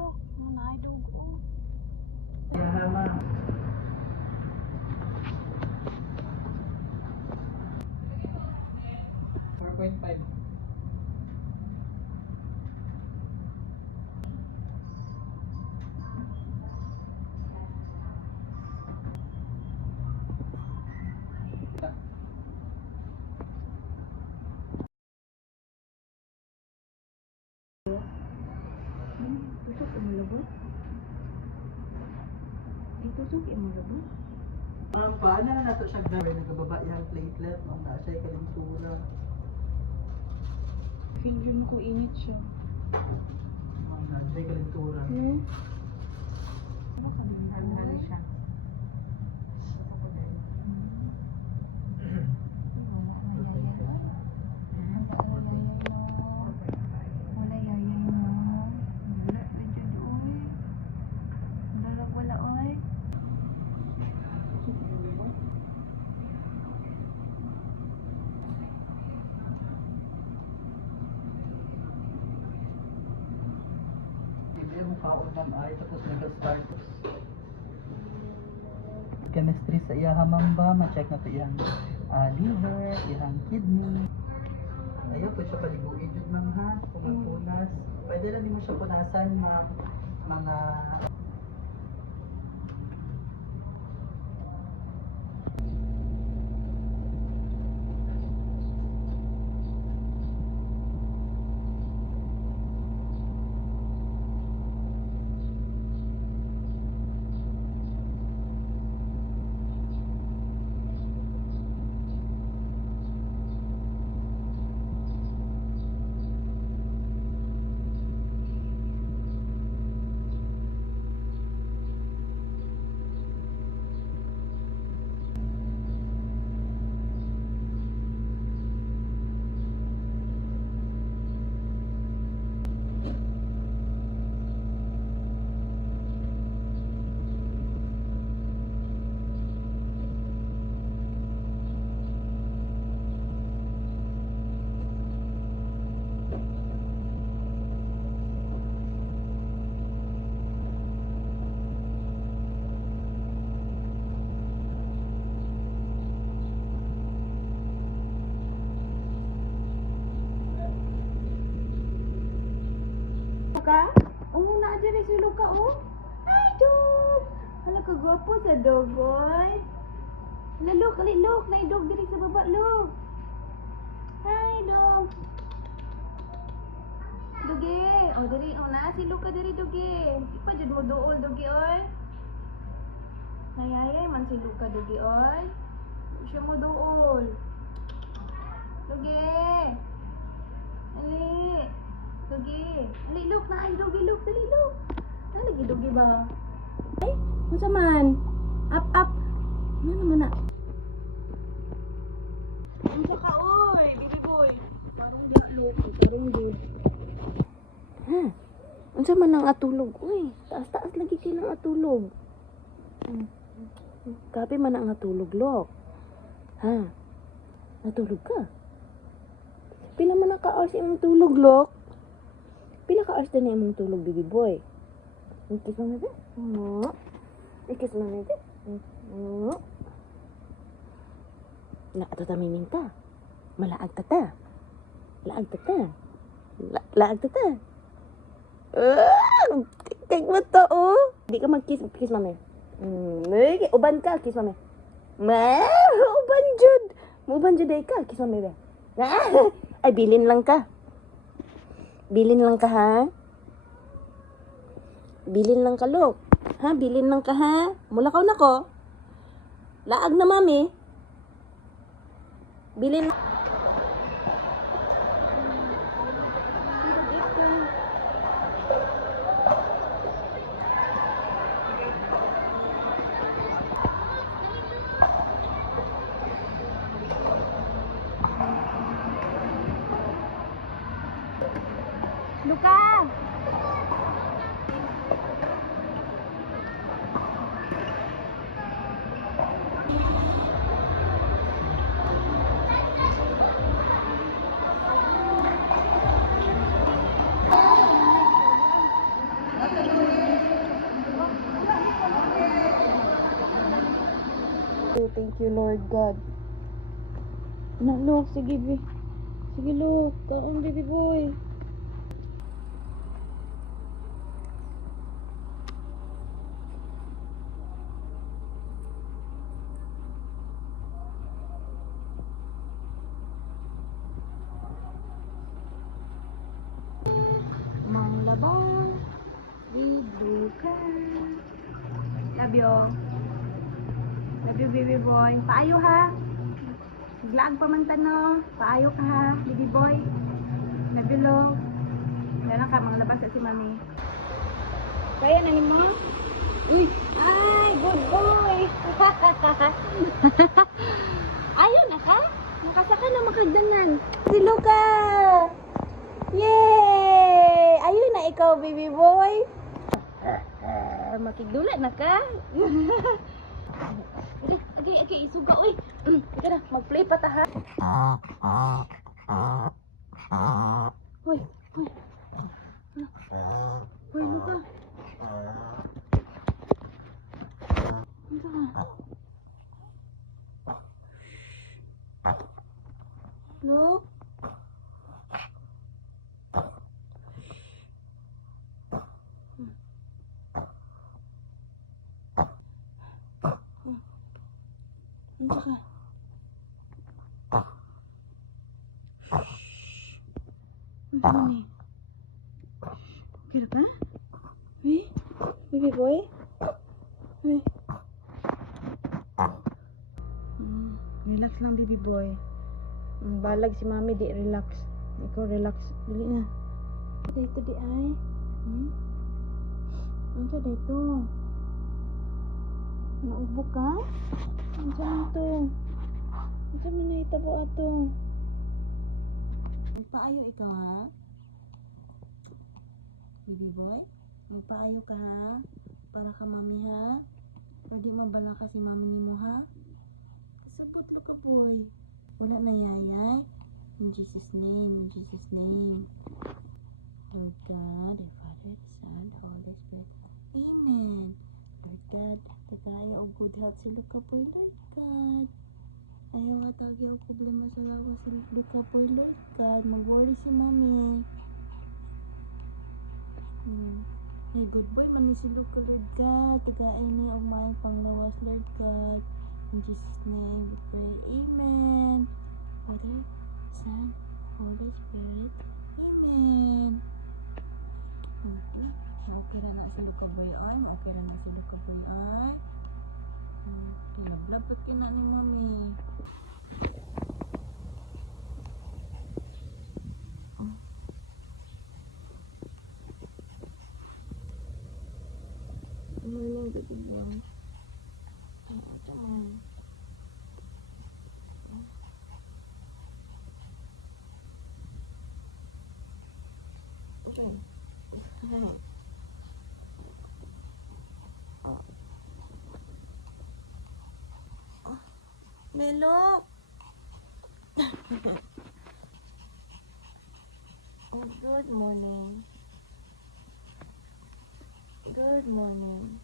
look. Nanay dugo. Yeah, ma'am. 4.5. Tusok ang labot. Itusok ang labot. Ma'am, paano na nato siya gawin? Nagababa yung platelet, ma'am, na siya kalintura. Feel yun ko init siya. Ma'am, na siya kalintura. Ano sabi mo? Ano siya? Yung kaon ng ay, tapos nag-start. Chemistry sa iya mamba, ma-check na ito iyang liver, iyang kidney. Ayaw po siya paliguin yun, ma'am, ha? Kung magpunas. Pwede lang din mo siya punasan, ma'am. Mga Ka? Oo, na dyan si Luka, oh. Ay, dog! Hala ka gwapo sa dog, boy. Hala, look, look. Nay, dog, diri sa baba, look. Hi, dog. Dugi. Oh, diri, oh, na si Luka diri, dugi. Di pa dyan mo dool, dugi, oy. Nayayay man si Luka, dugi, oy. Di siya mo dool. Dugi. Ali. Dugi. Ali, look na ay dugi, look, dali, look. Lagi dugi ba? Ay, unsa man? Up, up. Ano naman na? Unsa ka, oy, baby boy? Parang di, look, parang di. Ha? Unsa man ang atulog? Uy, taas-taas lagi kailang atulog. Kape man ang atulog, look. Ha? Natulog ka? Pila man naka-hours imong tulog, look? Pila ka hours din na imong tulog, baby boy? Ikis mo na din? Oo. Ikis mo na din? Oo. Ato ta miminta. Malaag tata. Laag tata. Laag tata. Kaya mo to, oh. Hindi ka mag-kiss. Kiss mami. Uban ka. Kiss mami. Uban jud. Uban jud ay ka. Kiss mami ba? Ay, bilin lang ka. Bilin lang ka, ha? Bilin lang ka, look. Ha? Bilin lang ka, ha? Mula ka na ko. Laag na, mami. Bilin lang. Luka! Okay. Thank you, Lord God. Na, look, sige, sige, look. Kaon, baby boy. Manglabang, bibuka. Love you. Love you, baby boy. Paayo ha. Naglaag pa man tano. Paayo ka ha, baby boy. Love you, love. Meron ka, manglabas sa si mami. Kaya na ni mo? Uy! Ay, good boy! Ayaw na ka? Nakasaka na makagdanan. Si Luca! Yay! Ayun na ikaw, baby boy. Makigdula na ka. Okay, isuga, uy. Ika na, mag-play pa ta ha. Hoy. Hoy, Luca. Look. Ano ka? Ano ni? Okay ka? Hey? Baby boy? Hey? Relax lang, baby boy. Balag si mami, di relax. Ikaw relax. Dili na. Dito di ay. Ano ka dito? Naubo ka? Ano man to? Ano man na itabo ato? Magpaayo ikaw ha? Baby boy? Magpaayo ka ha? Para ka mami ha? Or di mabala ka si mami ni mo ha? Sabot lo ka boy. Wala na yayay. In Jesus' name, in Jesus' name. Lord God, the Father, the Son, the Holy Spirit. Amen. Lord God, tagaya o good health si Luca Boy, Lord God. Ayaw nga tagaya o problema sa lawa si Luca Boy, Lord God. Mag-worry si mami. Hey, good boy, man si Luca, Lord God. Tagaya niya ang mayang panglawas, Lord God. In Jesus' name, we pray. Amen. Father, Son, Holy Spirit. Amen. Okay na nga si Luca Boy ay. Okay na nga si Luca Boy ay. Dapat kina ni mami. Morning, baby boy. Okay. Melo. Good morning. Good morning.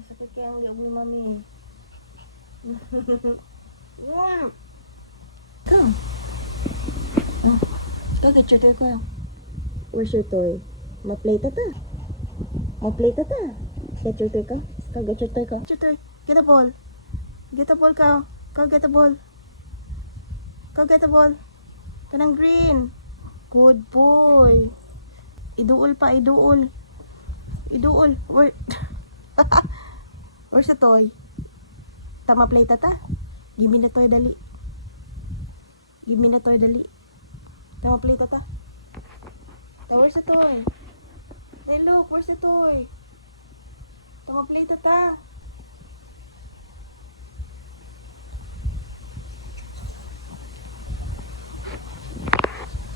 Sakit kaya ang liog ni mami. Come. Go get your toy ko. Where's your toy? Ma-play ta ta. Ma-play ta ta. Get your toy ka. Go get your toy ka. Get your toy. Get a ball. Get a ball ka. Go get a ball. Go get a ball. Kanang green. Good boy. Iduol pa, iduol. Iduol. Where? Where's the toy? Tama play tata. Give me the toy dali. Give me the toy dali. Tama play tata. Where's the toy? Hey look, where's the toy? Tama play tata.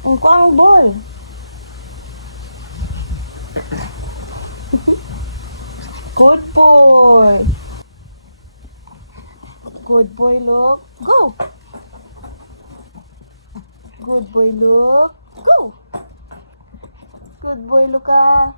Ang kuang ball. Good boy. Good boy, look. Go. Good boy, look. Go. Good boy, Luca.